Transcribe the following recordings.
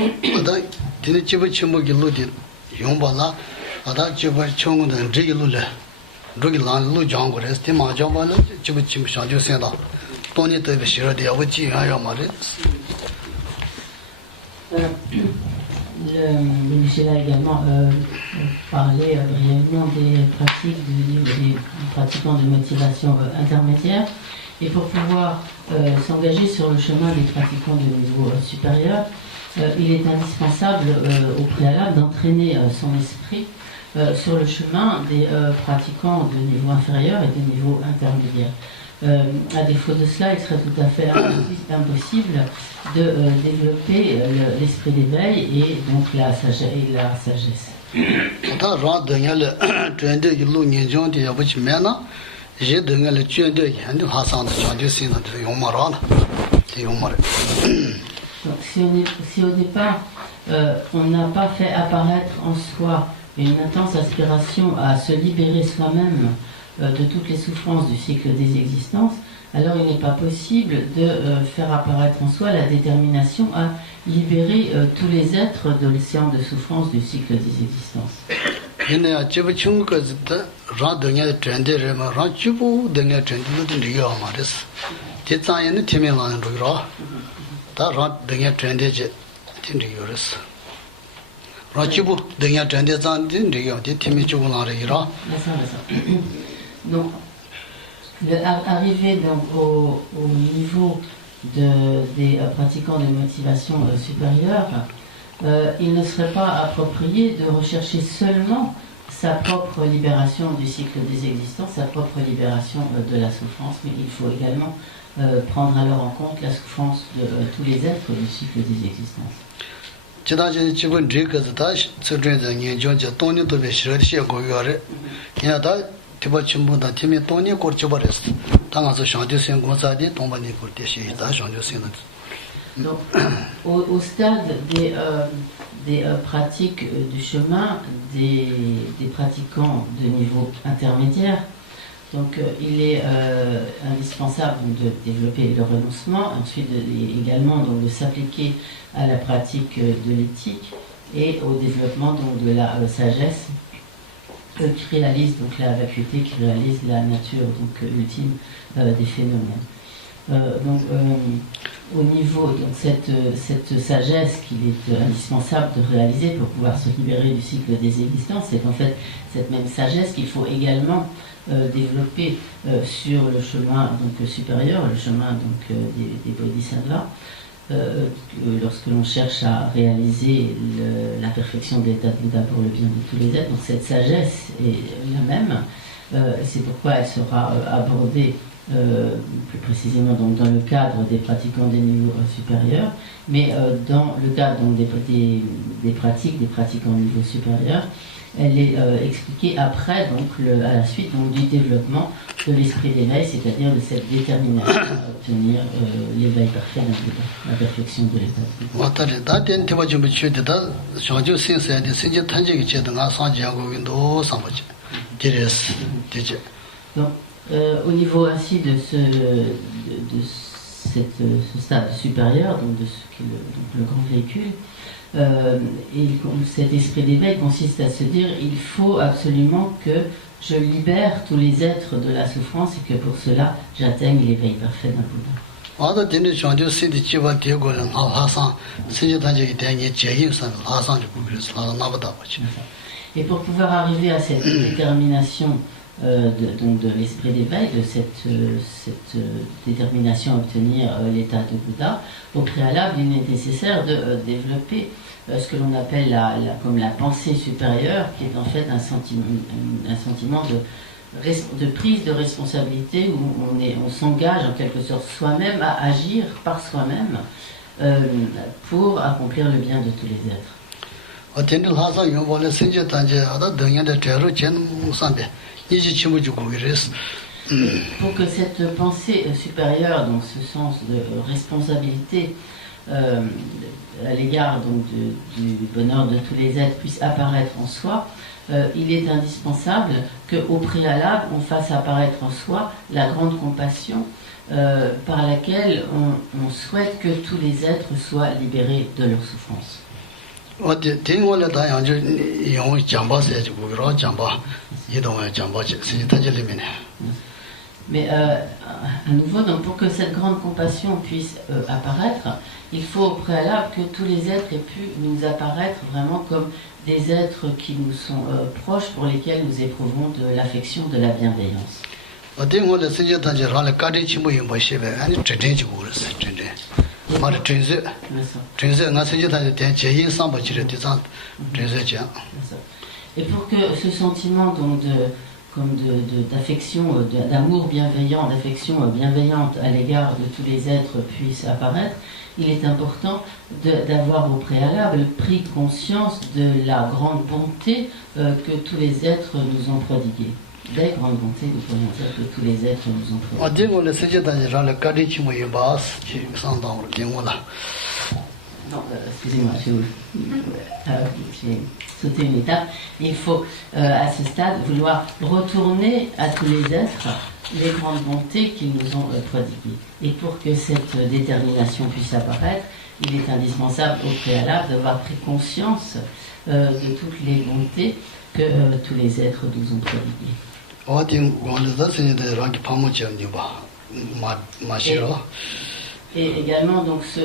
ada tene chiba chimo gilu di yombala ada chiba chongo de jilu le rogi lan lu jang gore ste ma jang ba le chiba chim sha jo sen da toni te be shira de awu ji ha ya ma re. Michel a également parlé brièvement des pratiquants de motivation intermédiaire. Et pour pouvoir s'engager sur le chemin des pratiquants de niveau supérieur, il est indispensable au préalable d'entraîner son esprit sur le chemin des pratiquants de niveau inférieur et de niveau intermédiaire. À défaut de cela, il serait tout à fait impossible de développer l'esprit d'éveil et donc la sagesse. Donc, si au départ on n'a pas fait apparaître en soi une intense aspiration à se libérer soi-même de toutes les souffrances du cycle des existences, alors il n'est pas possible de faire apparaître en soi la détermination à libérer tous les êtres de l'océan de souffrance du cycle des existences. Donc, arriver donc au niveau des pratiquants de motivation supérieure, il ne serait pas approprié de rechercher seulement sa propre libération du cycle des existences, sa propre libération de la souffrance, mais il faut également prendre alors en compte la souffrance de tous les êtres du cycle des existences. Donc, au stade des pratiques du chemin des pratiquants de niveau intermédiaire, donc il est indispensable de développer le renoncement, ensuite également donc, de s'appliquer à la pratique de l'éthique et au développement donc, de la sagesse qui réalise donc la vacuité, qui réalise la nature donc ultime des phénomènes. Au niveau de cette sagesse qu'il est indispensable de réaliser pour pouvoir se libérer du cycle des existences, c'est en fait cette même sagesse qu'il faut également développer sur le chemin donc, supérieur, le chemin donc, des bodhisattvas, lorsque l'on cherche à réaliser la perfection de l'état de Bouddha pour le bien de tous les êtres. Donc cette sagesse est la même, c'est pourquoi elle sera abordée plus précisément donc, dans le cadre des pratiquants des niveaux supérieurs, mais dans le cadre donc, des pratiquants au niveau supérieur, elle est expliquée après, donc, à la suite donc, du développement de l'esprit d'éveil, c'est-à-dire de cette détermination à obtenir l'éveil parfait d'un Bouddha, la perfection de l'état de Bouddha. Donc, au niveau ainsi de ce stade supérieur, donc de ce qui est le grand véhicule, cet esprit d'éveil consiste à se dire il faut absolument que je libère tous les êtres de la souffrance et que pour cela j'atteigne l'éveil parfait d'un Bouddha. Et pour pouvoir arriver à cette détermination de l'esprit d'éveil, de cette détermination à obtenir l'état de Bouddha, au préalable, il est nécessaire de développer ce que l'on appelle comme la pensée supérieure, qui est en fait un sentiment de prise de responsabilité où on s'engage en quelque sorte soi-même à agir par soi-même pour accomplir le bien de tous les êtres. Pour que cette pensée supérieure, donc ce sens de responsabilité à l'égard donc du bonheur de tous les êtres puisse apparaître en soi, il est indispensable qu'au préalable on fasse apparaître en soi la grande compassion par laquelle on souhaite que tous les êtres soient libérés de leur souffrance. Mais à nouveau, donc, pour que cette grande compassion puisse apparaître, il faut au préalable que tous les êtres aient pu nous apparaître vraiment comme des êtres qui nous sont proches, pour lesquels nous éprouvons de l'affection, de la bienveillance. Et pour que ce sentiment donc d'affection, d'amour bienveillant, d'affection bienveillante à l'égard de tous les êtres puisse apparaître, il est important d'avoir au préalable pris conscience de la grande bonté que tous les êtres nous ont prodiguée. Des grandes bontés, nous pourrions dire que tous les êtres nous ont prodiguées. Non, excusez-moi, j'ai sauté une étape. Il faut, à ce stade, vouloir retourner à tous les êtres les grandes bontés qu'ils nous ont prodiguées. Et pour que cette détermination puisse apparaître, il est indispensable au préalable d'avoir pris conscience de toutes les bontés que tous les êtres nous ont prodiguées. Et également donc ce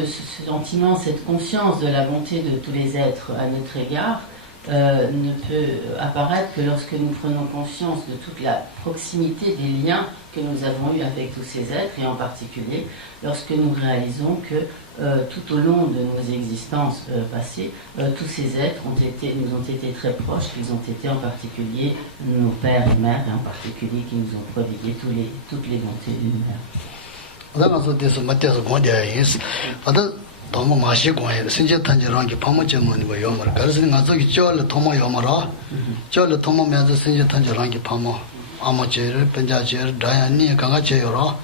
sentiment, cette conscience de la bonté de tous les êtres à notre égard ne peut apparaître que lorsque nous prenons conscience de toute la proximité des liens que nous avons eus avec tous ces êtres, et en particulier lorsque nous réalisons que tout au long de nos existences passées, tous ces êtres nous ont été très proches, qu'ils ont été en particulier nos pères et mères, et en particulier qui nous ont prodigué toutes les bontés de l'univers. Tomo mashi kwae, sinje tanje rangi pamo chemo nigo yomara. Karisi nga zoki chola tomo yomara, chola tomo meaza sinje tanje rangi pamo, amo chere, penja chere, daya niya kanga che yora.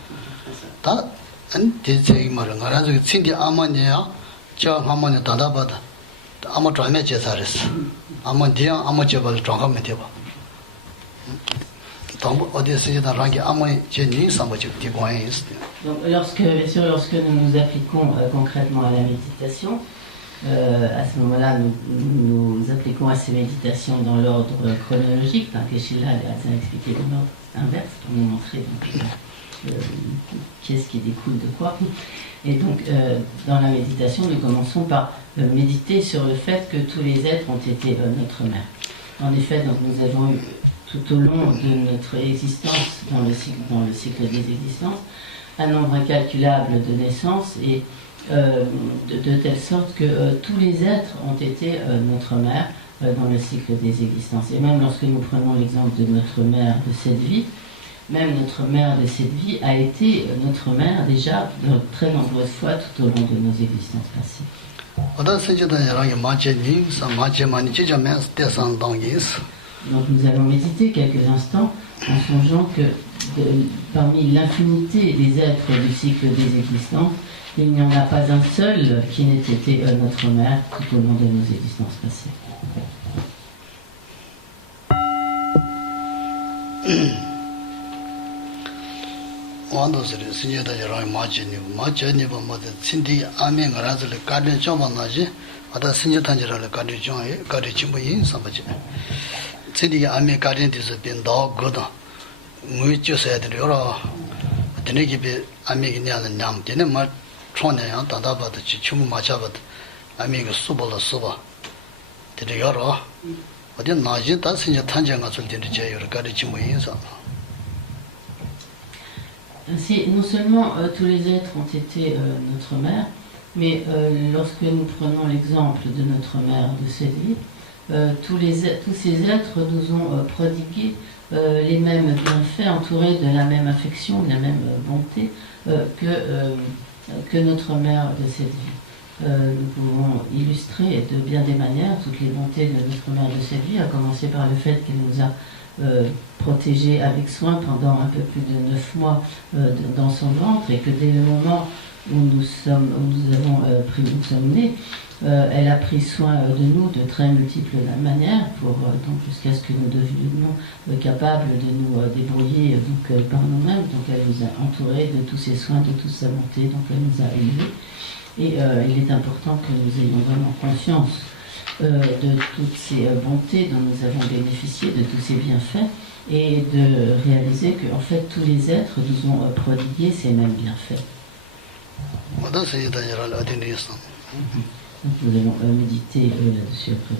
Ta, an te chegi mara, nga ranzo ki tsindi ama niya, chola ama niya tanda bada, ama trame che saris. Ama diya, ama che bala trangka me teba. Tomo odi sinje tanje rangi ama che niya samba che di kwae yis. Donc, bien sûr, lorsque nous nous appliquons concrètement à la méditation, à ce moment-là, nous appliquons à ces méditations dans l'ordre chronologique, tant que Sheila a expliqué dans l'ordre inverse, pour nous montrer qu'est-ce qui découle de quoi. Et donc, dans la méditation, nous commençons par méditer sur le fait que tous les êtres ont été notre mère. En effet, donc, nous avons eu tout au long de notre existence, dans le cycle des existences, un nombre incalculable de naissances, et de telle sorte que tous les êtres ont été notre mère dans le cycle des existences. Et même lorsque nous prenons l'exemple de notre mère de cette vie, même notre mère de cette vie a été notre mère déjà de très nombreuses fois tout au long de nos existences passées. Donc nous allons méditer quelques instants en songeant que parmi l'infinité des êtres du cycle des existences, il n'y en a pas un seul qui n'ait été notre mère tout au long de nos existences passées. Ainsi, non seulement tous les êtres ont été notre mère, mais lorsque nous prenons l'exemple de notre mère de cette vie, tous ces êtres nous ont prodigué les mêmes bienfaits, entourés de la même affection, de la même bonté que notre mère de cette vie. Nous pouvons illustrer de bien des manières toutes les bontés de notre mère de cette vie, à commencer par le fait qu'elle nous a protégés avec soin pendant un peu plus de 9 mois dans son ventre, et que dès le moment où nous sommes nés, elle a pris soin de nous de très multiples manières, donc jusqu'à ce que nous devenions capables de nous débrouiller par nous-mêmes. Donc elle nous a entourés de tous ses soins, de toute sa bonté, donc elle nous a élevés. Et il est important que nous ayons vraiment conscience de toutes ces bontés dont nous avons bénéficié, de tous ces bienfaits, et de réaliser que en fait tous les êtres nous ont prodigué ces mêmes bienfaits. Donc nous allons méditer là-dessus après.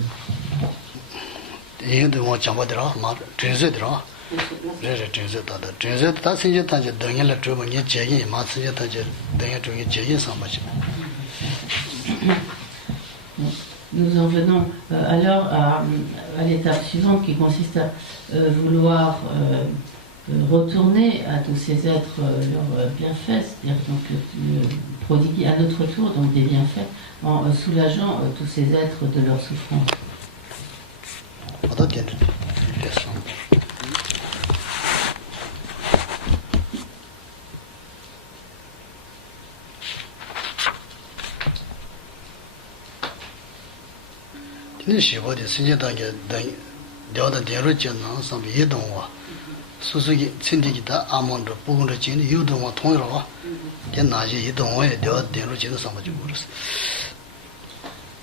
Nous en venons alors à l'étape suivante qui consiste à vouloir retourner à tous ces êtres leurs bienfaits, c'est-à-dire donc prodiguer à notre tour donc des bienfaits en soulageant tous ces êtres de leur souffrance.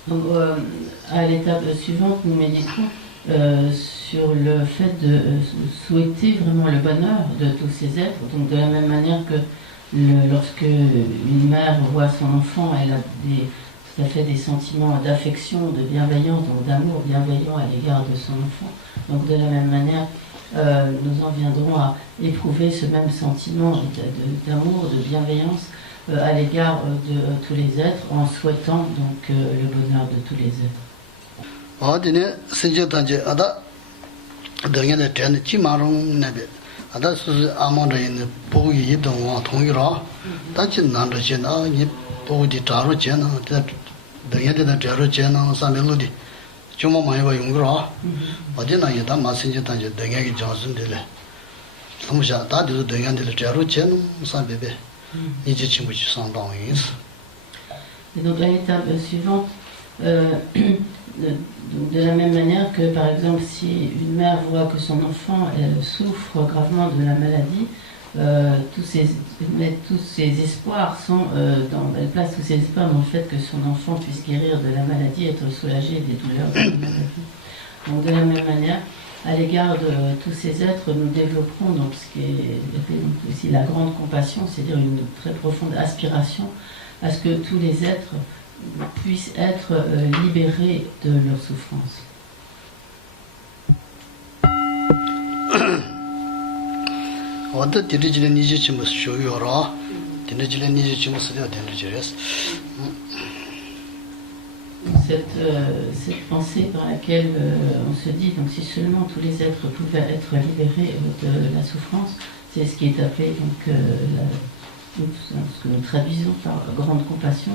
Donc, à l'étape suivante, nous méditons sur le fait de souhaiter vraiment le bonheur de tous ces êtres. Donc de la même manière que lorsque une mère voit son enfant, elle a tout à fait des sentiments d'affection, de bienveillance, donc d'amour bienveillant à l'égard de son enfant. Donc de la même manière, nous en viendrons à éprouver ce même sentiment d'amour, de bienveillance à l'égard de tous les êtres, en souhaitant donc le bonheur de tous les êtres. Et donc à l'étape suivante, de la même manière que par exemple si une mère voit que son enfant souffre gravement de la maladie, tous ses espoirs sont elle place tous ses espoirs dans le fait que son enfant puisse guérir de la maladie, être soulagé des douleurs de la maladie. Donc de la même manière, à l'égard de tous ces êtres, nous développerons donc ce qui est aussi la grande compassion, c'est-à-dire une très profonde aspiration à ce que tous les êtres puissent être libérés de leur souffrance. Cette pensée dans laquelle on se dit, donc si seulement tous les êtres pouvaient être libérés de la souffrance, c'est ce qui est appelé donc ce que nous traduisons par grande compassion.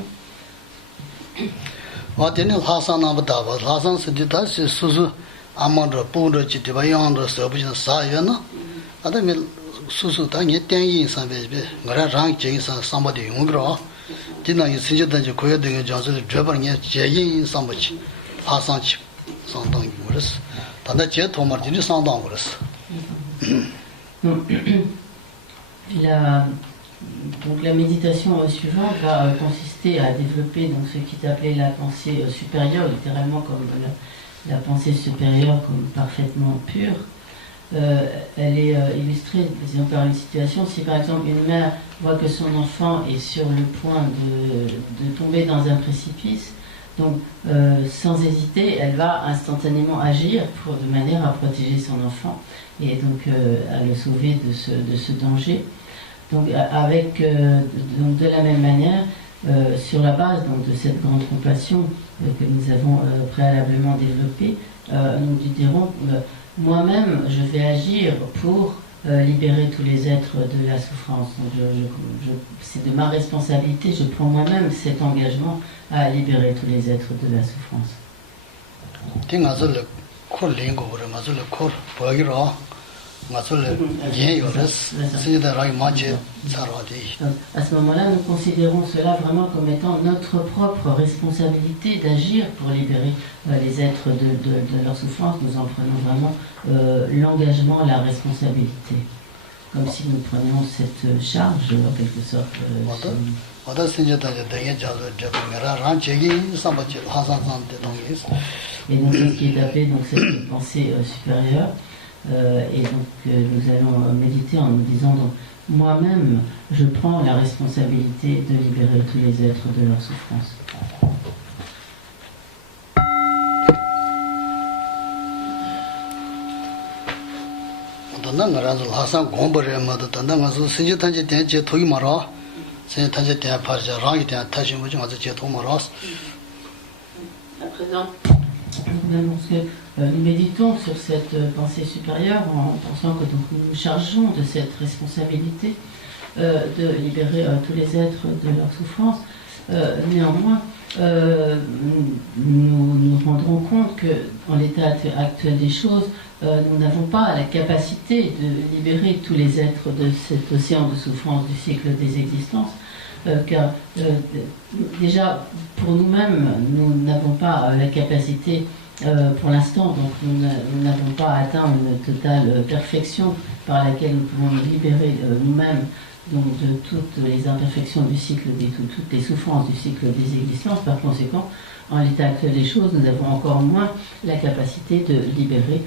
Donc la méditation suivante va consister à développer donc, ce qui est appelé la pensée supérieure, littéralement comme la pensée supérieure comme parfaitement pure. Elle est illustrée disons, par une situation. Si par exemple une mère voit que son enfant est sur le point de tomber dans un précipice, donc sans hésiter, elle va instantanément agir de manière à protéger son enfant et donc à le sauver de ce danger. Donc, donc de la même manière, sur la base donc, de cette grande compassion que nous avons préalablement développée, nous dirons moi-même, je vais agir pour libérer tous les êtres de la souffrance. Donc c'est de ma responsabilité, je prends moi-même cet engagement à libérer tous les êtres de la souffrance. À ce moment-là, nous considérons cela vraiment comme étant notre propre responsabilité d'agir pour libérer les êtres de leur souffrance. Nous en prenons vraiment l'engagement, la responsabilité. Comme si nous prenions cette charge, en quelque sorte. Et donc, c'est ce qui est appelé donc, cette pensée supérieure. Et donc nous allons méditer en nous disant donc moi-même je prends la responsabilité de libérer tous les êtres de leur souffrance. À présent, nous méditons sur cette pensée supérieure en pensant que donc, nous nous chargeons de cette responsabilité de libérer tous les êtres de leur souffrance. Néanmoins, nous nous rendrons compte qu'en l'état actuel des choses, nous n'avons pas la capacité de libérer tous les êtres de cet océan de souffrance du cycle des existences. Car déjà, pour nous-mêmes, nous n'avons pas la capacité pour l'instant, donc nous n'avons pas atteint une totale perfection par laquelle nous pouvons nous libérer nous-mêmes donc, de toutes les imperfections du cycle, toutes les souffrances du cycle des existences. Par conséquent, en l'état actuel des choses, nous avons encore moins la capacité de libérer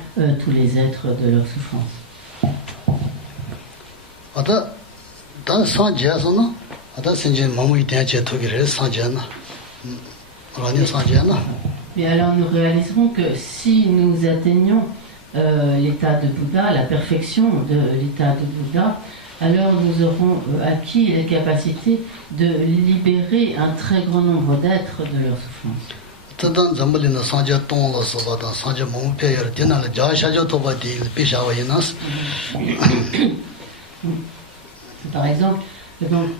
tous les êtres de leur souffrance. Mais alors nous réaliserons que si nous atteignons l'état de Bouddha, la perfection de l'état de Bouddha, alors nous aurons acquis la capacité de libérer un très grand nombre d'êtres de leur souffrance. Par exemple, donc,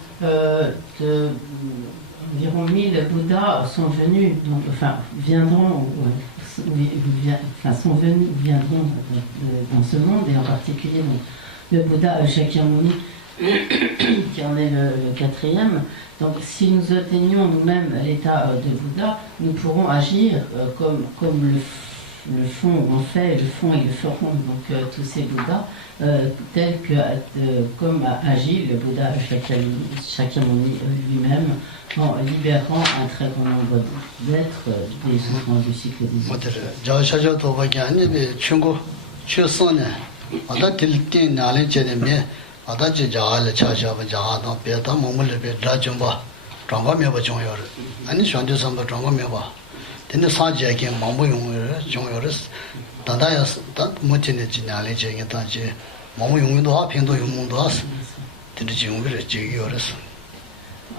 environ 1000 Bouddhas sont venus, donc, viendront dans ce monde, et en particulier donc, le Bouddha Shakyamuni, qui en est le quatrième. Donc si nous atteignions nous-mêmes l'état de Bouddha, nous pourrons agir comme le font en fait, le font et le feront donc tous ces Bouddhas, tels que comme a agi le Bouddha Shakyamuni lui-même, en libérant un très grand nombre d'êtres des souffrances du cycle des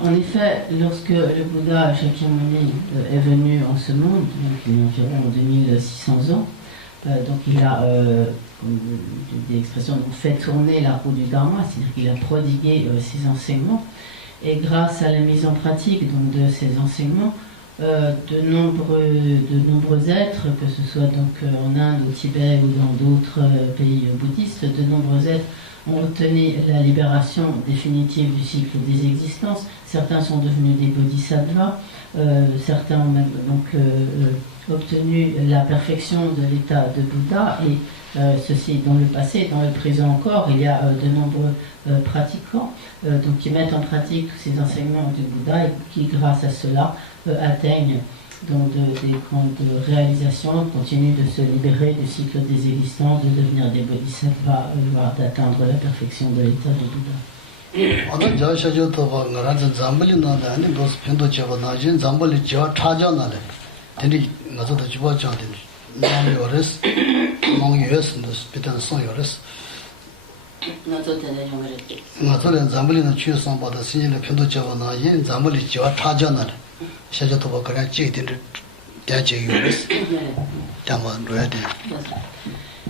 En effet, lorsque le Bouddha Shakyamuni est venu en ce monde, donc il y a environ 2600 ans, donc il a, des expressions, donc, fait tourner la roue du Dharma, c'est-à-dire qu'il a prodigué ses enseignements, et grâce à la mise en pratique donc, de ces enseignements, de nombreux êtres, que ce soit donc en Inde, au Tibet ou dans d'autres pays bouddhistes, de nombreux êtres ont obtenu la libération définitive du cycle des existences. Certains sont devenus des bodhisattvas, certains ont même donc obtenu la perfection de l'état de Bouddha, et ceci dans le passé, dans le présent encore, il y a de nombreux pratiquants donc, qui mettent en pratique tous ces enseignements du Bouddha et qui, grâce à cela, atteignent donc des grandes réalisations, continuent de se libérer du cycle des existences, de devenir des bodhisattvas, voire d'atteindre la perfection de l'état de Bouddha.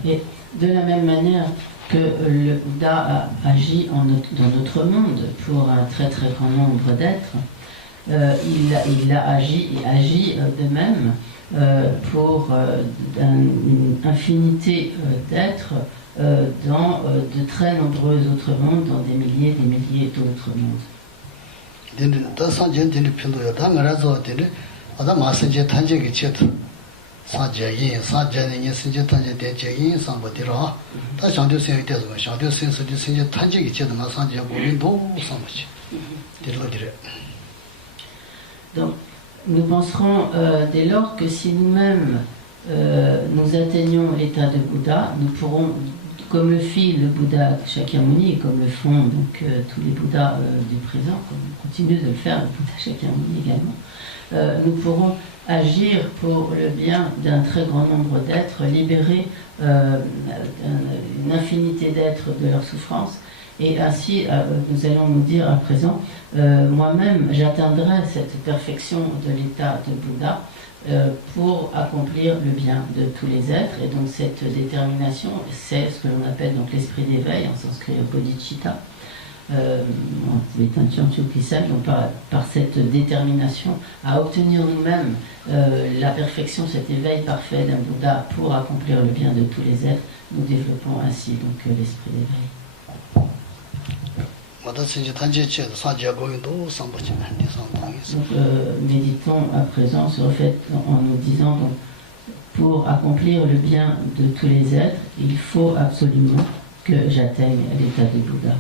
Et de la même manière que le Bouddha a agi dans notre monde pour un très très grand nombre d'êtres, il a agi et agit de même pour une infinité d'êtres dans de très nombreux autres mondes, dans des milliers d'autres mondes. Donc, nous penserons dès lors que si nous-mêmes nous atteignons l'état de Bouddha, nous pourrons, comme le fit le Bouddha Shakyamuni, et comme le font donc tous les Bouddhas du présent, comme continue de le faire le Bouddha Shakyamuni également, nous pourrons agir pour le bien d'un très grand nombre d'êtres, libérer une infinité d'êtres de leurs souffrances. Et ainsi, nous allons nous dire à présent, moi-même, j'atteindrai cette perfection de l'état de Bouddha pour accomplir le bien de tous les êtres. Et donc cette détermination, c'est ce que l'on appelle donc l'esprit d'éveil, en sanskrit bodhicitta. Donc par cette détermination à obtenir nous-mêmes la perfection, cet éveil parfait d'un Bouddha pour accomplir le bien de tous les êtres, nous développons ainsi donc l'esprit d'éveil. Donc, méditons à présent sur le fait en nous disant donc, pour accomplir le bien de tous les êtres, il faut absolument que j'atteigne l'état de Bouddha.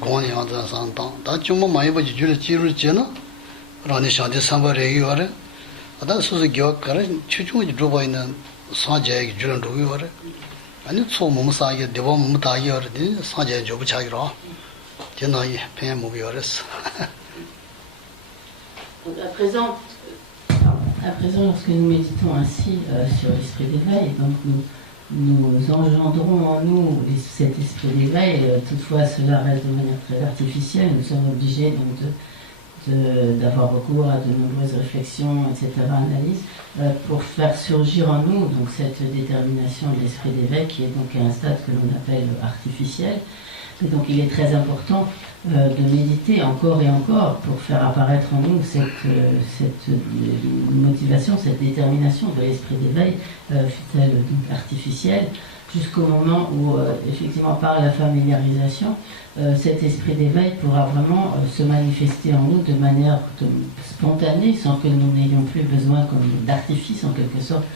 Goni on the Santan. That you might be Juna, Rani Shanti Sambari, that's the Gyok, Chuchu Druba in Sanjay, Juran to you. And it's so Mumusaya, Devom Mutai or Sanjay Jobuchagra. Jenai, Pam Moviores. À présent, lorsque nous méditons ainsi sur l'esprit d'éveil, donc nous engendrons en nous cet esprit d'éveil, toutefois cela reste de manière très artificielle, nous sommes obligés donc d'avoir recours à de nombreuses réflexions, etc., analyses, pour faire surgir en nous donc, cette détermination de l'esprit d'éveil qui est donc à un stade que l'on appelle artificiel. Et donc il est très important de méditer encore et encore pour faire apparaître en nous cette motivation, cette détermination de l'esprit d'éveil, fut-elle donc artificielle, jusqu'au moment où, effectivement, par la familiarisation, cet esprit d'éveil pourra vraiment se manifester en nous de manière spontanée, sans que nous n'ayons plus besoin comme d'artifice, en quelque sorte,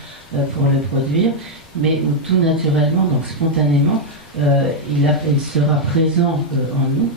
pour le produire, mais où tout naturellement, donc spontanément, il sera présent en nous.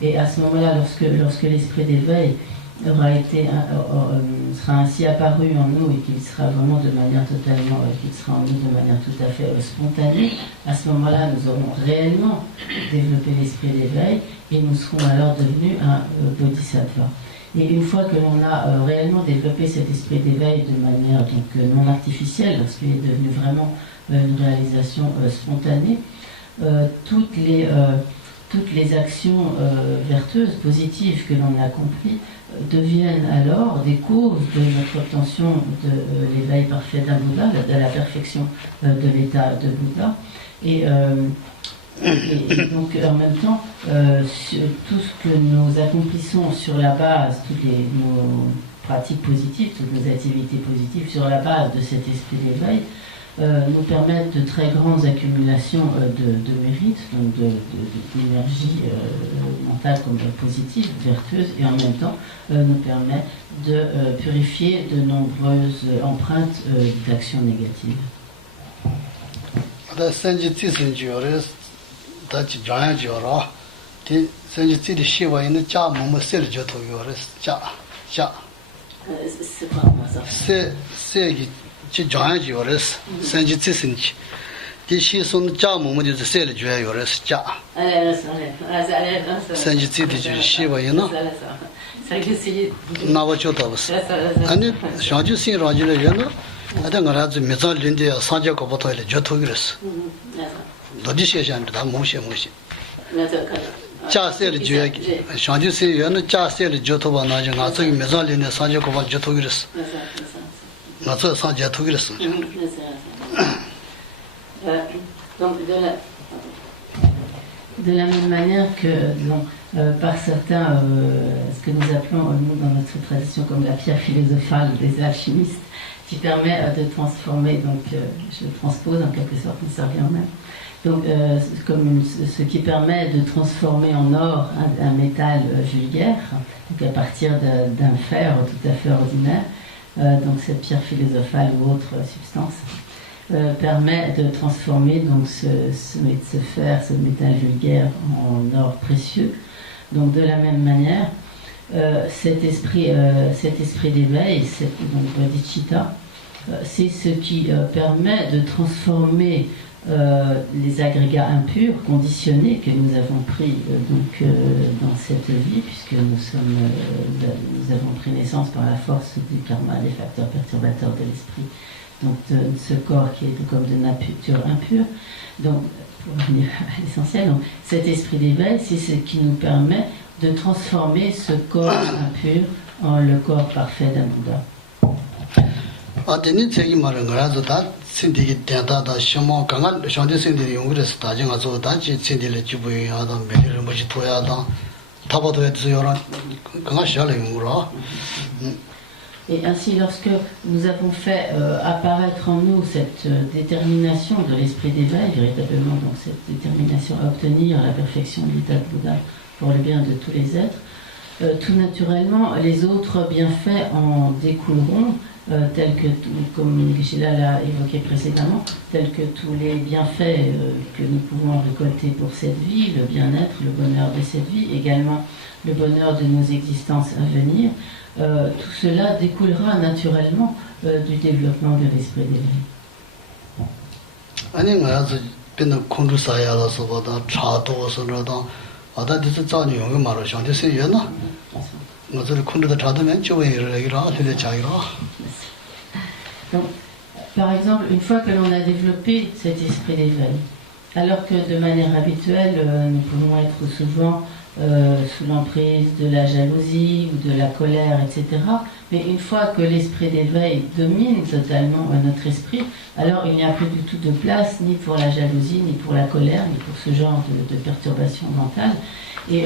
Et à ce moment-là, lorsque l'esprit d'éveil sera ainsi apparu en nous et qu'il sera vraiment de manière totalement, qu'il sera en nous de manière tout à fait spontanée, à ce moment-là, nous aurons réellement développé l'esprit d'éveil et nous serons alors devenus un bodhisattva. Et une fois que l'on a réellement développé cet esprit d'éveil de manière donc, non artificielle, lorsqu'il est devenu vraiment une réalisation spontanée, toutes les actions vertueuses, positives que l'on a accomplies deviennent alors des causes de notre obtention de l'éveil parfait d'un Bouddha, de la perfection de l'état de Bouddha. Et donc en même temps, tout ce que nous accomplissons sur la base, nos pratiques positives, toutes nos activités positives sur la base de cet esprit d'éveil, nous permettent de très grandes accumulations de mérites, donc d'énergie mentale comme positive, vertueuse, et en même temps nous permet de purifier de nombreuses empreintes d'actions négatives. C'est quoi ça? Ci già giores senji tisinci di shi sun ja mo mo de se le jue yores ja senji ti de shi wa yino na wa jo da bus ani shaju sin ra ji le yino ada ngara zu me za lin de sa ja ko bo to le jo to yores do di she shan da mo she ja se le jue shaju sin yino ja se le jo to ba na ji nga zu me za lin de sa ja ko ba jo to yores donc De la même manière que, disons, par certains, ce que nous appelons, nous, dans notre tradition, comme la pierre philosophale des alchimistes, qui permet de transformer, donc je le transpose en quelque sorte, mais ça revient au même. Donc, comme ce qui permet de transformer en or un métal vulgaire, donc à partir d'un fer tout à fait ordinaire, donc cette pierre philosophale ou autre substance, permet de transformer donc ce fer, ce métal vulgaire en or précieux. Donc de la même manière, cet esprit d'éveil, donc bodhicitta, c'est ce qui permet de transformer les agrégats impurs, conditionnés que nous avons pris dans cette vie, puisque nous avons pris naissance par la force du karma, des facteurs perturbateurs de l'esprit, donc de ce corps qui est comme de nature impure. Donc, pour revenir à l'essentiel, donc, cet esprit d'éveil, c'est ce qui nous permet de transformer ce corps impur en le corps parfait d'un Bouddha. 아데니 제기 말은 거라서다 신디기 대다다 심모 강한 상대 신디 용그레스 다정아 저다 신디를 주부야다 매를 뭐지 토야다 타바도에 지요라 강한 샤를 용으로. Et ainsi, lorsque nous avons fait apparaître en nous cette détermination de l'esprit d'éveil, véritablement donc cette détermination à obtenir la perfection de l'état de Bouddha pour le bien de tous les êtres, tout naturellement, les autres bienfaits en découleront, tels que, comme Geshe-la l'a évoqué précédemment, tels que tous les bienfaits que nous pouvons récolter pour cette vie, le bien-être, le bonheur de cette vie, également le bonheur de nos existences à venir. Tout cela découlera naturellement du développement de l'esprit d'éveil. Donc, par exemple, une fois que l'on a développé cet esprit d'éveil, alors que de manière habituelle, nous pouvons être souvent sous l'emprise de la jalousie ou de la colère, etc. Mais une fois que l'esprit d'éveil domine totalement notre esprit, alors il n'y a plus du tout de place ni pour la jalousie, ni pour la colère, ni pour ce genre de perturbation mentale. Et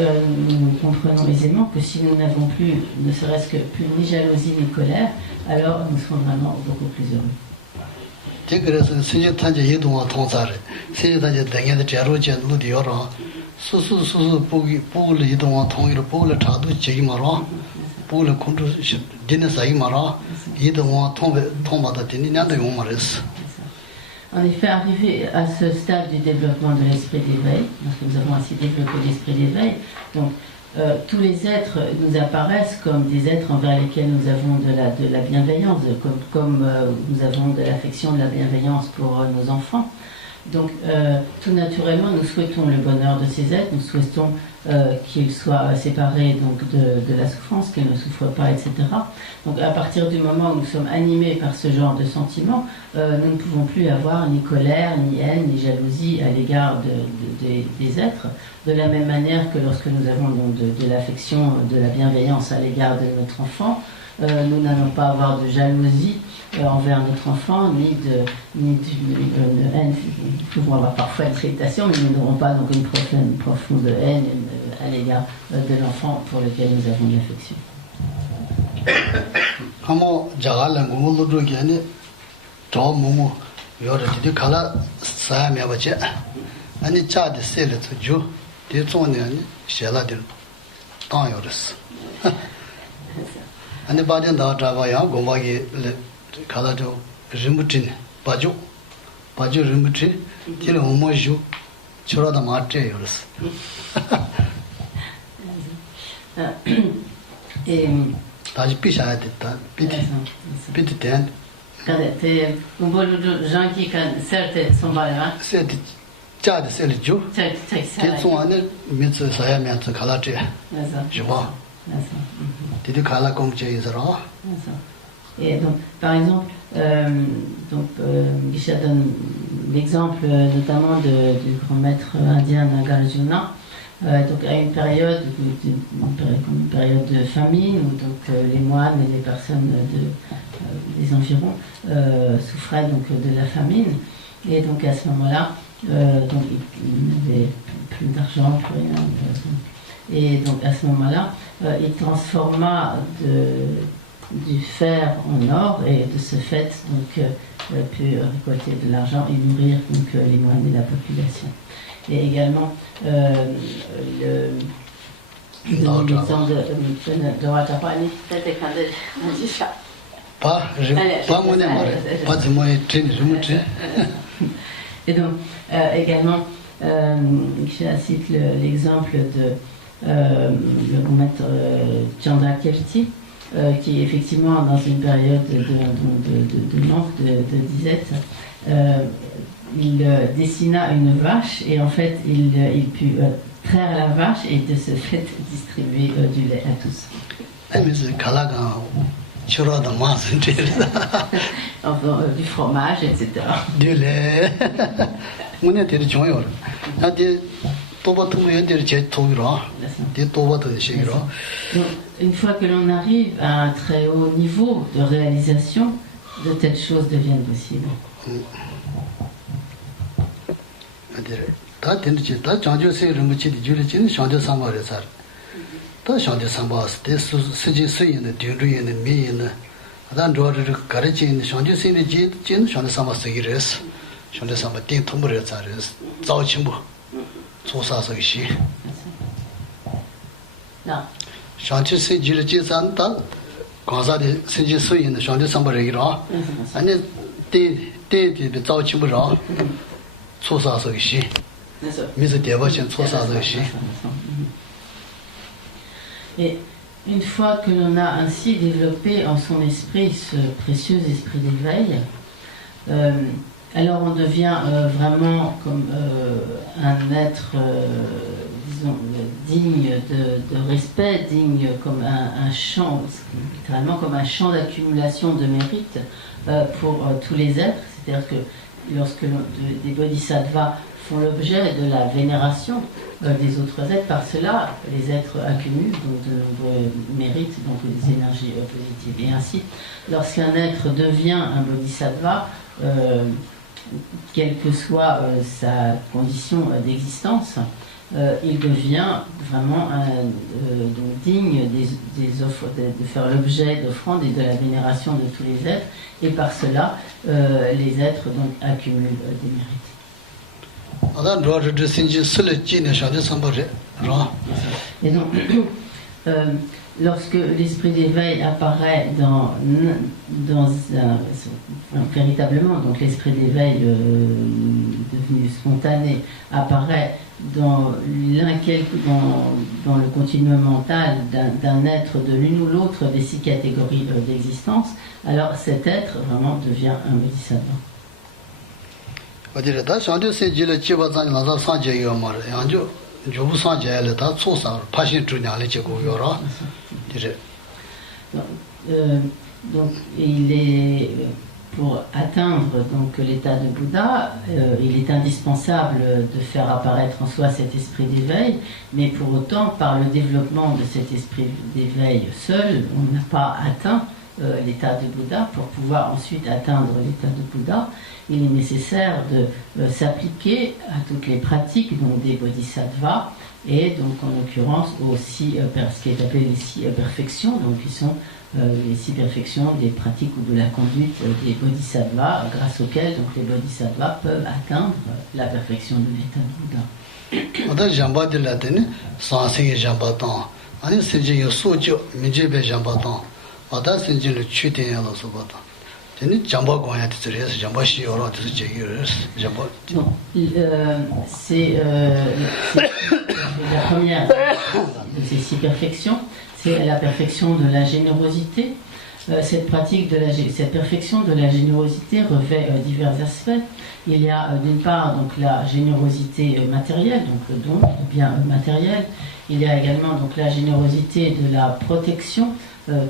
nous comprenons aisément que si nous n'avons plus, ne serait-ce que plus ni jalousie ni colère, alors nous serons vraiment beaucoup plus heureux. En effet, arrivé à ce stade du développement de l'esprit d'éveil, lorsque nous avons ainsi développé l'esprit d'éveil, donc tous les êtres nous apparaissent comme des êtres envers lesquels nous avons de la bienveillance, comme nous avons de l'affection, de la bienveillance pour nos enfants. Donc, tout naturellement, nous souhaitons le bonheur de ces êtres, nous souhaitons qu'ils soient séparés donc, de la souffrance, qu'ils ne souffrent pas, etc. Donc, à partir du moment où nous sommes animés par ce genre de sentiments, nous ne pouvons plus avoir ni colère, ni haine, ni jalousie à l'égard des êtres, de la même manière que lorsque nous avons donc, de l'affection, de la bienveillance à l'égard de notre enfant, nous n'allons pas avoir de jalousie envers notre enfant, ni de haine. Nous pouvons avoir parfois une irritation, mais nous n'aurons pas donc une profonde haine à l'égard de l'enfant pour lequel nous avons de l'affection. 아니 바전 다 잡아야 고마게 가다죠 림부진 바죠 림부지 길 오모주 저러다 맞대 요랬어. 다시 피셔야 됐다. 피트 된. Quand on voit les gens qui certes sont malades. C'est 자데 셀죠. 대충 안에 밑에 사야면서 갈아줘. je vois. Et donc, par exemple, Geshe donne l'exemple notamment du grand maître indien Nagarjuna, donc à une période de famine où donc les moines et les personnes des environs souffraient donc de la famine, et donc à ce moment-là, donc il n'avait plus d'argent, plus rien. Et donc à ce moment-là, il transforma du fer en or et de ce fait donc pu récolter de l'argent et nourrir donc les moines et la population. Et également l'exemple de Rajapani, peut-être qu'on dit ça. Et donc également je cite l'exemple de le maître Chandrakirti, qui effectivement dans une période de manque de disette, il dessina une vache et en fait il put traire la vache et de ce fait distribuer du lait à tous. Enfin, du fromage, etc. Du lait. Une fois que l'on arrive à un très haut niveau de réalisation, de telles choses deviennent possibles. Et une fois que l'on a ainsi développé en son esprit ce précieux esprit d'éveil, alors on devient vraiment comme un être, disons, digne de respect, digne comme un champ, littéralement comme un champ d'accumulation de mérite pour tous les êtres. C'est-à-dire que lorsque des bodhisattvas font l'objet de la vénération des autres êtres, par cela, les êtres accumulent donc de nombreux mérites, donc des énergies positives. Et ainsi, lorsqu'un être devient un bodhisattva, quelle que soit sa condition d'existence, il devient vraiment donc digne des offres, de faire l'objet d'offrandes et de la vénération de tous les êtres, et par cela, les êtres donc accumulent des mérites. Et donc, lorsque l'esprit d'éveil apparaît véritablement, donc l'esprit d'éveil devenu spontané apparaît dans le continuum mental d'un être de l'une ou l'autre des 6 catégories d'existence, alors cet être vraiment devient un bodhisattva. Donc il est, pour atteindre donc l'état de Bouddha, il est indispensable de faire apparaître en soi cet esprit d'éveil, mais pour autant, par le développement de cet esprit d'éveil seul, on n'a pas atteint l'état de Bouddha. Pour pouvoir ensuite atteindre l'état de Bouddha, il est nécessaire de s'appliquer à toutes les pratiques donc des bodhisattvas, et donc en l'occurrence aussi ce qui est appelé les 6 perfections, donc qui sont les 6 perfections des pratiques ou de la conduite des bodhisattvas, grâce auxquelles donc les bodhisattvas peuvent atteindre la perfection de l'état de Bouddha. C'est la première de ces 6 perfections, c'est la perfection de la générosité. Cette perfection de la générosité revêt divers aspects. Il y a d'une part donc la générosité matérielle, donc le don de biens matériels. Il y a également donc la générosité de la protection,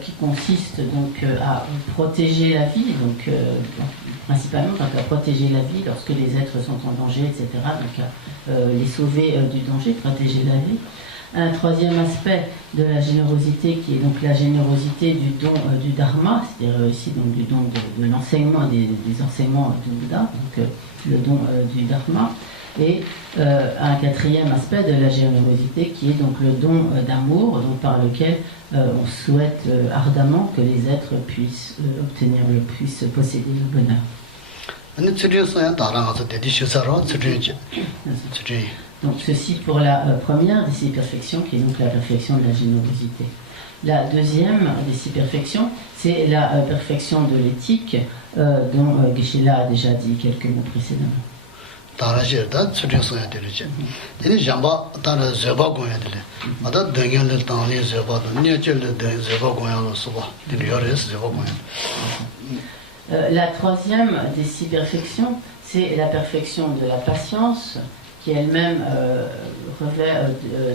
qui consiste donc à protéger la vie, donc principalement donc à protéger la vie lorsque les êtres sont en danger, etc. Donc à les sauver du danger, protéger la vie. un troisième aspect de la générosité qui est donc la générosité du don du Dharma, c'est-à-dire ici donc du don de l'enseignement des enseignements du Bouddha, donc le don du Dharma, et un quatrième aspect de la générosité qui est donc le don d'amour, donc par lequel on souhaite ardemment que les êtres puissent puissent posséder le bonheur. Donc ceci pour la première des 6 perfections qui est donc la perfection de la générosité. La deuxième des 6 perfections, c'est la perfection de l'éthique dont Geshe-la a déjà dit quelques mots précédemment. La troisième des 6 perfections, c'est la perfection de la patience, qui elle-même revêt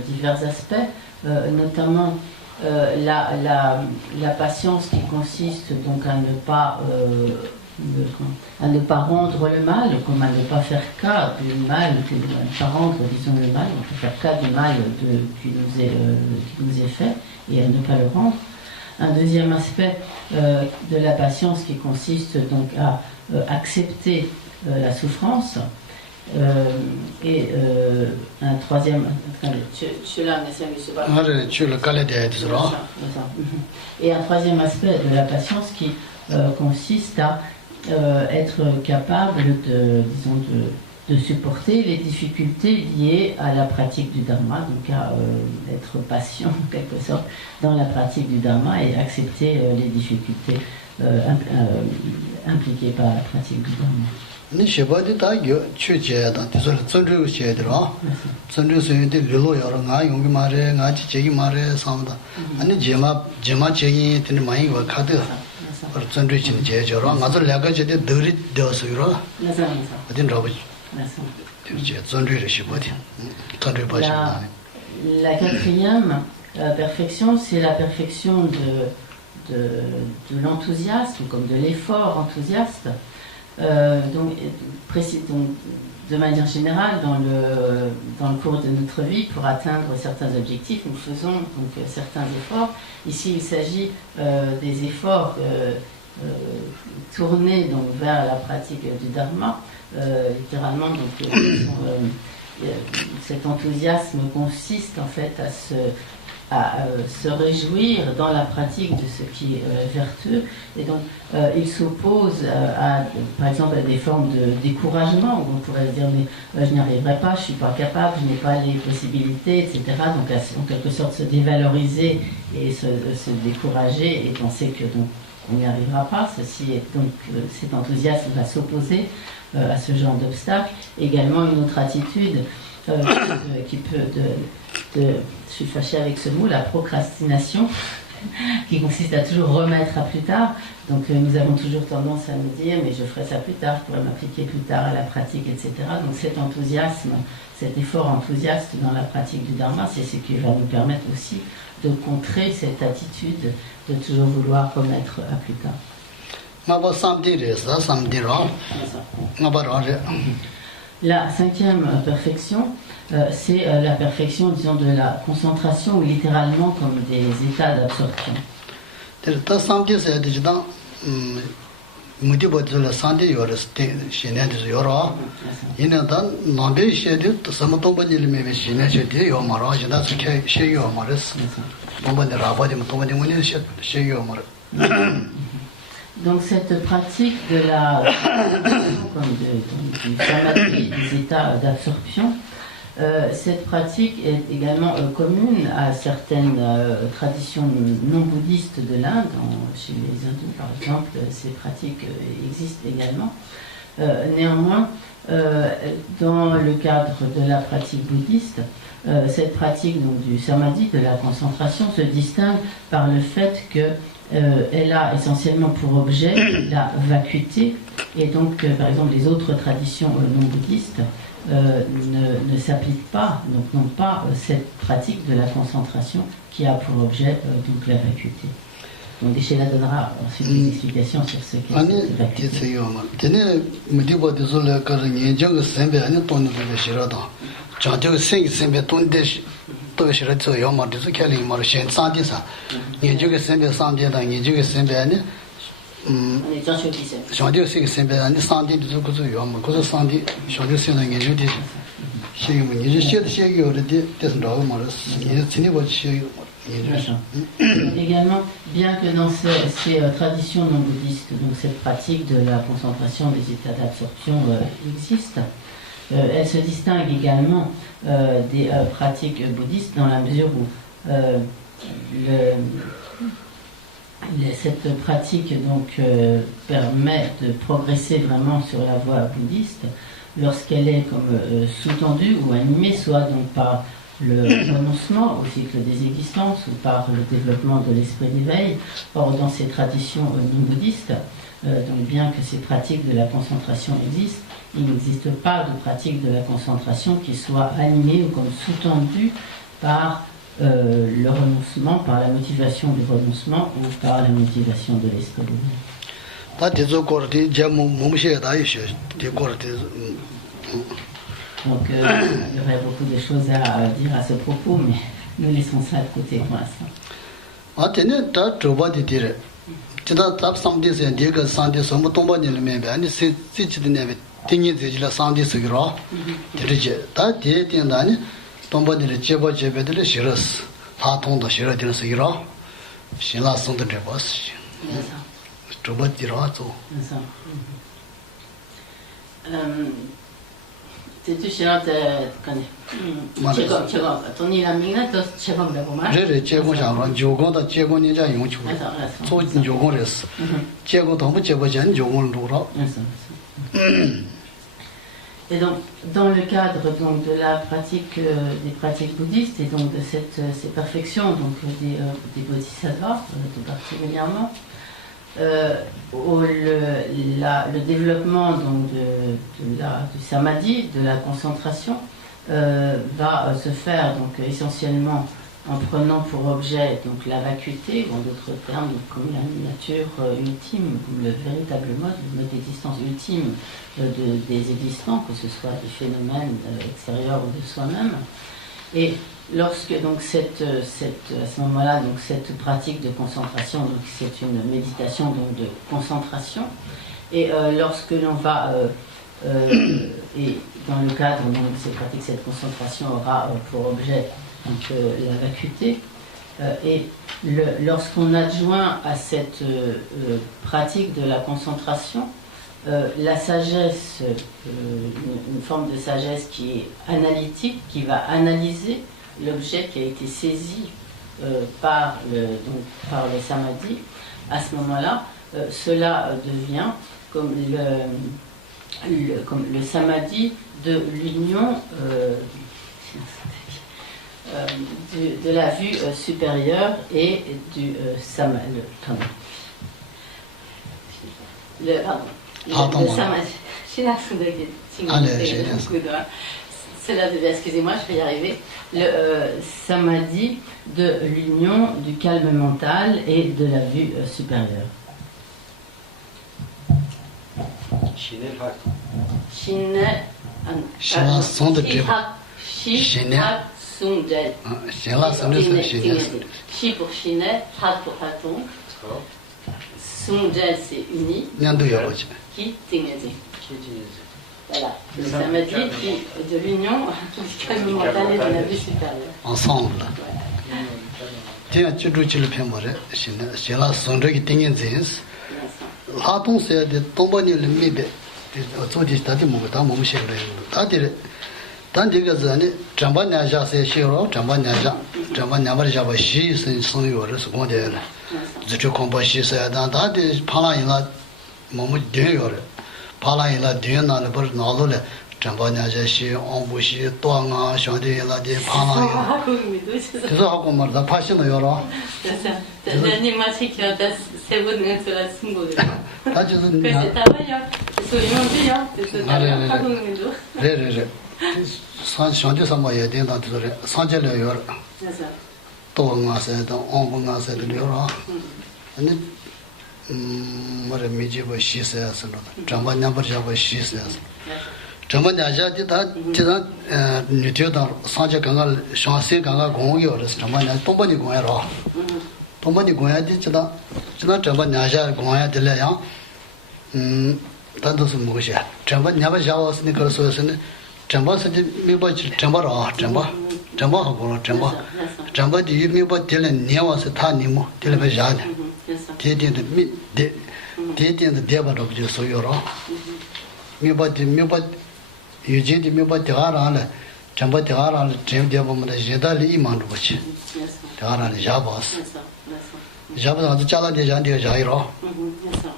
divers aspects, notamment la patience qui consiste donc à ne pas rendre le mal, comme à ne pas faire cas du mal, à ne pas rendre, disons, le mal, on peut faire cas du mal qui nous est fait et à ne pas le rendre. Un deuxième aspect de la patience qui consiste donc à accepter la souffrance. Et un troisième. Et un troisième aspect de la patience qui consiste à être capable de supporter les difficultés liées à la pratique du Dharma, donc à être patient en quelque sorte dans la pratique du Dharma et accepter les difficultés impliquées par la pratique du Dharma. La quatrième perfection, c'est la perfection de l'enthousiasme, comme de l'effort enthousiaste. Donc, de manière générale, dans le cours de notre vie, pour atteindre certains objectifs, nous faisons donc certains efforts. Ici, il s'agit des efforts tournés donc vers la pratique du Dharma. Littéralement, donc, cet enthousiasme consiste en fait à se réjouir dans la pratique de ce qui est vertueux. Et donc, il s'oppose par exemple, à des formes de découragement, où on pourrait se dire, mais je n'y arriverai pas, je ne suis pas capable, je n'ai pas les possibilités, etc. Donc, en quelque sorte, se dévaloriser et se décourager et penser que donc, on n'y arrivera pas. Cet enthousiasme va s'opposer à ce genre d'obstacle. Également, une autre attitude qui peut je suis fâchée avec ce mot, la procrastination, qui consiste à toujours remettre à plus tard. Donc nous avons toujours tendance à nous dire, mais je ferai ça plus tard, je pourrai m'appliquer plus tard à la pratique, etc. Donc cet enthousiasme, cet effort enthousiaste dans la pratique du Dharma, c'est ce qui va nous permettre aussi de contrer cette attitude de toujours vouloir remettre à plus tard. La cinquième perfection, c'est la perfection, disons, de la concentration, ou littéralement comme des états d'absorption. Donc cette pratique de la du samadhi, des états d'absorption, cette pratique est également commune à certaines traditions non bouddhistes de l'Inde. Chez les hindous, par exemple, ces pratiques existent également. Néanmoins, dans le cadre de la pratique bouddhiste, cette pratique donc, du samadhi, de la concentration, se distingue par le fait que elle a essentiellement pour objet la vacuité, et donc par exemple les autres traditions non bouddhistes ne s'appliquent pas, donc n'ont pas cette pratique de la concentration qui a pour objet donc la vacuité. Donc Geshe-la donnera ensuite des explications sur ce qu'est cette vacuité. 또 싫어져 요마도 kelly 뭐 산디사 니주게 선배 산디다 니주게 선배네 On est déjà chez Odyssée. 샤디오 세 선배네 산디도 그저 요마 그저 산디 샤디오 세는 니주디 시기면 니주 시기 어디 됐다고 말았어 니 진이 버치 Également, bien que dans ces traditions non bouddhistes, donc cette pratique de la concentration des états d'absorption existe, elle se distingue également des pratiques bouddhistes dans la mesure où cette pratique donc permet de progresser vraiment sur la voie bouddhiste lorsqu'elle est comme sous-tendue ou animée, soit donc par le renoncement au cycle des existences ou par le développement de l'esprit d'éveil. Or, dans ces traditions non bouddhistes, donc bien que ces pratiques de la concentration existent, il n'existe pas de pratique de la concentration qui soit animée ou comme sous-tendue par le renoncement, par la motivation du renoncement ou par la motivation de l'esprit d'éveil. Donc il y aurait beaucoup de choses à dire à ce propos, mais nous laissons ça de côté pour l'instant. Tu sais, Tony la mina, tu sais pas de comment. Je接过上了，九公的接过人家用去，做九公的事，接过他们接过钱，九公多少？ Et donc, dans le cadre donc, de la pratique des pratiques bouddhistes et donc de ces perfections donc, des bodhisattvas, tout particulièrement, le développement donc, du samadhi, de la concentration, va se faire donc, essentiellement en prenant pour objet donc, la vacuité, ou en d'autres termes comme la nature ultime, comme le véritable mode d'existence ultime des existants, que ce soit des phénomènes extérieurs ou de soi-même. Et lorsque donc à ce moment-là, donc cette pratique de concentration, donc c'est une méditation donc de concentration, et lorsque l'on va et dans le cadre donc, de cette pratique, cette concentration aura pour objet donc, la vacuité, et lorsqu'on adjoint à cette pratique de la concentration la sagesse, une forme de sagesse qui est analytique, qui va analyser l'objet qui a été saisi par le samadhi, à ce moment-là, cela devient comme le samadhi de l'union de la vue supérieure et du samadhi. Excusez-moi, je vais y arriver. Le samadhi de l'union du calme mental et de la vue supérieure. Shi pour Shine, Hat pour Haton. Sungel, c'est uni. Qui Tingezi. Voilà. Le samadhi de l'union du calme mental et de la vue supérieure. Ensemble. Tiens, tu dois le faire, c'est là, son qui Tingezi. Haton, c'est de tomber le mibe. Tout dit, t'as dit, mon gars, mon cher. T'as dit, tandis que les Jambanyaja, c'est Shiro, Jambanyaja, Jambanyaja, Shi, c'est son secondaire. Je comprends si c'est dans des Palayla, mon Dieu, Palayla, Dieu, dans le bord nord, Jambanyaja, Ombushi, Tonga, Shandi, la de Palayla. C'est ça, comme la passion de Yoro. C'est l'animation qui a c'est vous de la symbole. T'as dit, c'est travail, c'est ce que Shandi, ça m'a aidé dans le Sanjay Yor. Tonga, c'est dans Ombuga, c'est le Yoro. What a midget was she says, Jamba number Java she says. Chamba Naja did that, Nutuda, Sanja Ganga, Shansi Ganga Gong, or Chamba, Tombani Goya. Tombani Goya did China, Chamba Naja, Goya de Leon. Tantos Musha. Chamba never showers Nicholas Wilson. Chamba said, me by Chamba, Chamba. Chamba, do you me but Dylan near was a tanimo, television. Did the devil of you so you're all. Me but Eugene me but Tehara, Chamba Tehara, Jim Devon, Jedali Iman, which Tehara Jabas. Jabba the Chala de Jandia Jairo,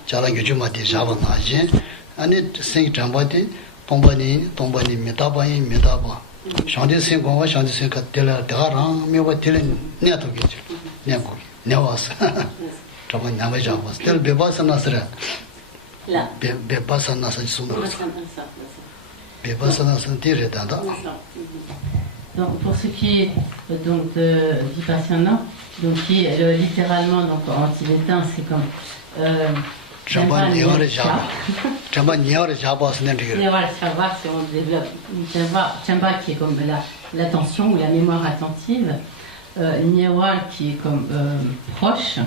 Chala Yujuma de Java Najin, and it sing Chambati, Tombani, Metaba, Metaba. Shanti Sing Goma, Shanti Sing Tela, Tehara, me what telling Neto get you. Nevas. Traban Navaja, still Bebas and Nasra. Bebas and Nasa Suno. Bebas and Nasa Tiretanda. Donc, pour ce qui est donc, de Vipassana, donc, qui est littéralement donc, en tibétain, c'est comme. Chamba Niore Java. Chamba Niore Java, c'est Niore Java, c'est on développe. Chamba qui est comme l'attention ou la mémoire attentive. Niewal qui est comme proche,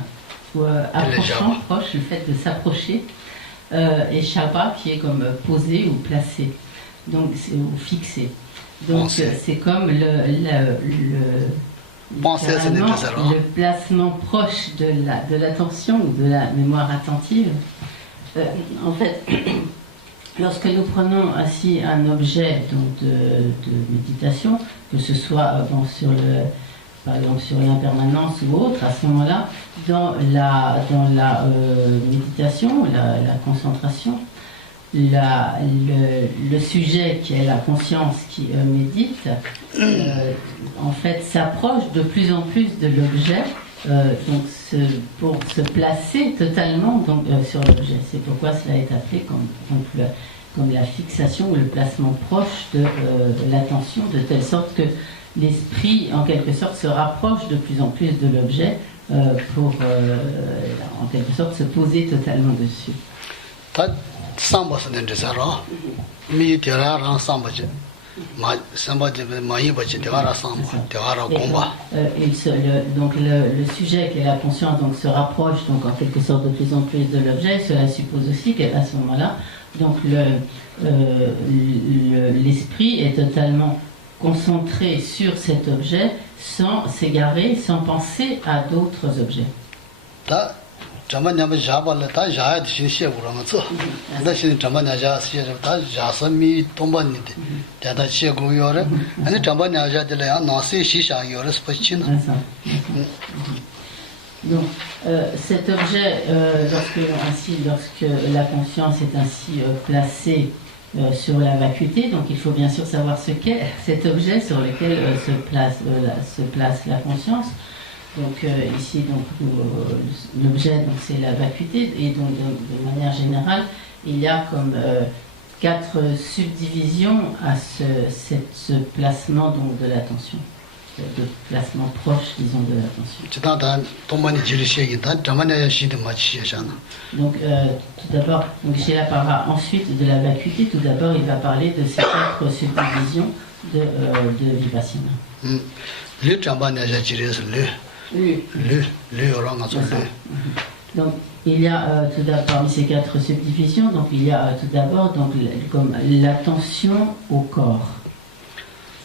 ou approchant, proche, le fait de s'approcher. Et Shaba qui est comme posé ou placé, donc, ou fixé. Donc c'est comme le placement proche de l'attention ou de la mémoire attentive. En fait, lorsque nous prenons ainsi un objet donc, de méditation, que ce soit par exemple sur l'impermanence ou autre, à ce moment-là, dans la méditation, la concentration, le sujet qui est la conscience qui médite, en fait, s'approche de plus en plus de l'objet, donc pour se placer totalement donc, sur l'objet. C'est pourquoi cela est appelé comme la fixation ou le placement proche de l'attention, de telle sorte que l'esprit, en quelque sorte, se rapproche de plus en plus de l'objet pour, en quelque sorte, se poser totalement dessus. Samba Sandra, me Terra Samba, Samba de Maïbachi, Terra Samba, Terra Gomba. Donc le sujet qui est la conscience donc, se rapproche donc, en quelque sorte de plus en plus de l'objet. Cela suppose aussi qu'à ce moment-là, donc l'esprit est totalement concentré sur cet objet sans s'égarer, sans penser à d'autres objets. Jamanya Jabal, Tajad, Shinshia, the Jamanya Jasami, Tombani, Tata Chiago Yore, and the Jamanya Jadela, Nasi, Shisha, Yores, Pachin. Donc, cet objet, lorsque la conscience est ainsi placée sur la vacuité, donc il faut bien sûr savoir ce qu'est cet objet sur lequel se place la conscience. Donc ici, donc, l'objet, donc, c'est la vacuité, et donc de manière générale, il y a comme 4 subdivisions à ce placement donc, de l'attention, de placement proche, disons, de l'attention. Donc tout d'abord, Sheila parlera ensuite de la vacuité. Tout d'abord, il va parler de ces 4 subdivisions de Vipassana. Donc il y a tout d'abord parmi ces 4 subdivisions, donc il y a tout d'abord donc comme l'attention au corps.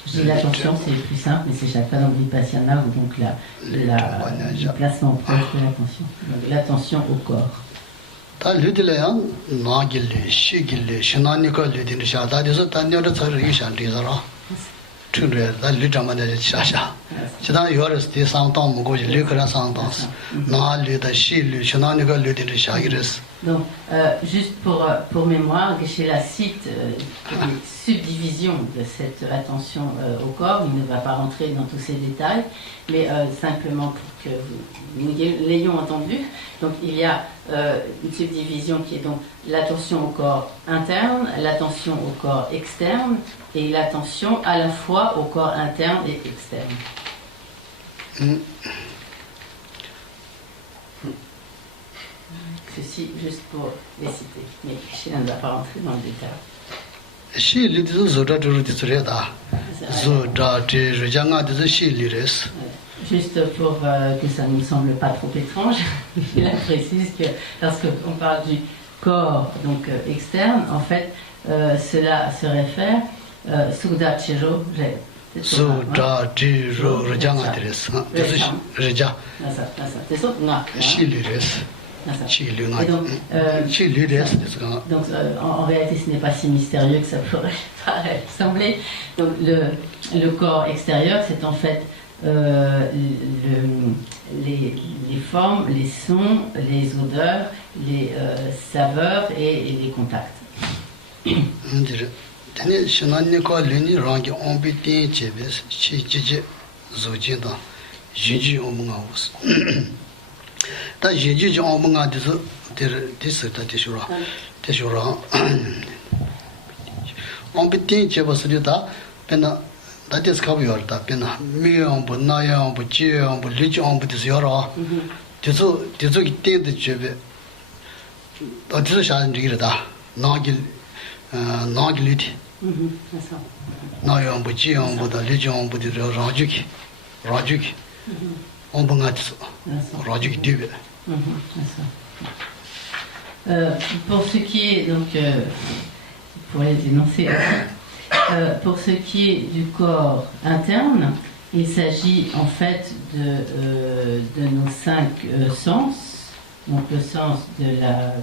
Je dis l'attention, c'est plus simple, mais c'est chaque fois dans Vipassana ou donc le placement proche de l'attention. Donc l'attention au corps. Donc, juste pour mémoire, Geshe-la cite les subdivisions de cette attention au corps. Il ne va pas rentrer dans tous ces détails, mais simplement pour que nous l'ayons entendu. Donc, il y a une subdivision qui est donc l'attention au corps interne, l'attention au corps externe, et l'attention à la fois au corps interne et externe. Ceci juste pour les citer, mais Sheila ne va pas rentrer dans le détail. shi li de zoda de tsreda zoda de rejanga de shi li res. Juste pour que ça ne me semble pas trop étrange, il précise que lorsqu'on parle du corps donc externe, en fait, cela se réfère Suda Chiro. Suda Chiro Rejanga de res. Reja. C'est ça. Shi li res. Donc, en réalité, ce n'est pas si mystérieux que ça pourrait sembler. Donc, le corps extérieur, c'est en fait les formes, les sons, les odeurs, les saveurs et les contacts. 다 예지 좀 뭔가 돼서 됐었다 대쇼라 엄비팅 제버스리다 배나 다데스 가보여다 배나 미용 번나용 부지용 불리용 부디서라 돼서 이때도 제베 어디서 샤는 되기다 나길리티 나용 부지용 보다 리용 부디서 라주기 엄벙아서 라주기 되베. Pour ce qui est, donc, pour les énoncer, pour ce qui est du corps interne, il s'agit en fait de nos 5 sens, donc le sens de la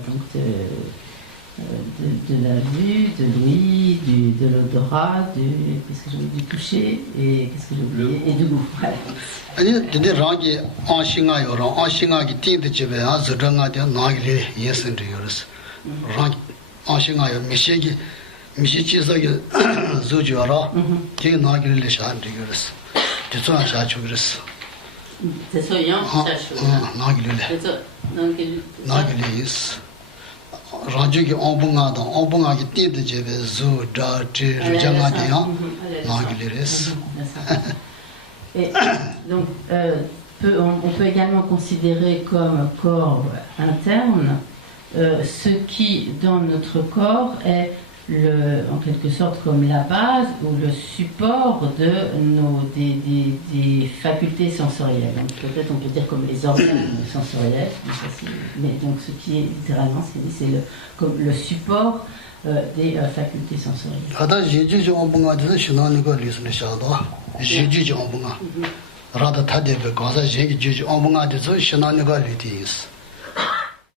vue, de l'ouïe, de l'odorat, qu'est-ce que j'ai oublié, du toucher, et qu'est-ce que j'ai oublié, et du goût. Voilà. 아니 근데 랑기 안싱아요랑 안싱아기 띵데 집에 아즈랑아데 나기리 예선들이었어. 랑 안싱아요 미시치서기 조조라 띵 나기리 샤한들이었어. 저선 샤주그랬어. 대소양 샤슈. 나기리. 나기리스. 라주기 엉봉하기 띵데 집에 조다 지르장아데야 나기리스. Et donc, on peut également considérer comme corps interne ce qui, dans notre corps, est en quelque sorte comme la base ou le support des facultés sensorielles. Donc, peut-être on peut dire comme les organes sensoriels, mais donc ce qui est littéralement, c'est comme le support des facultés sensorielles. Rada Tadev Gaza Jig Juju Omunga de Shananiga Litis.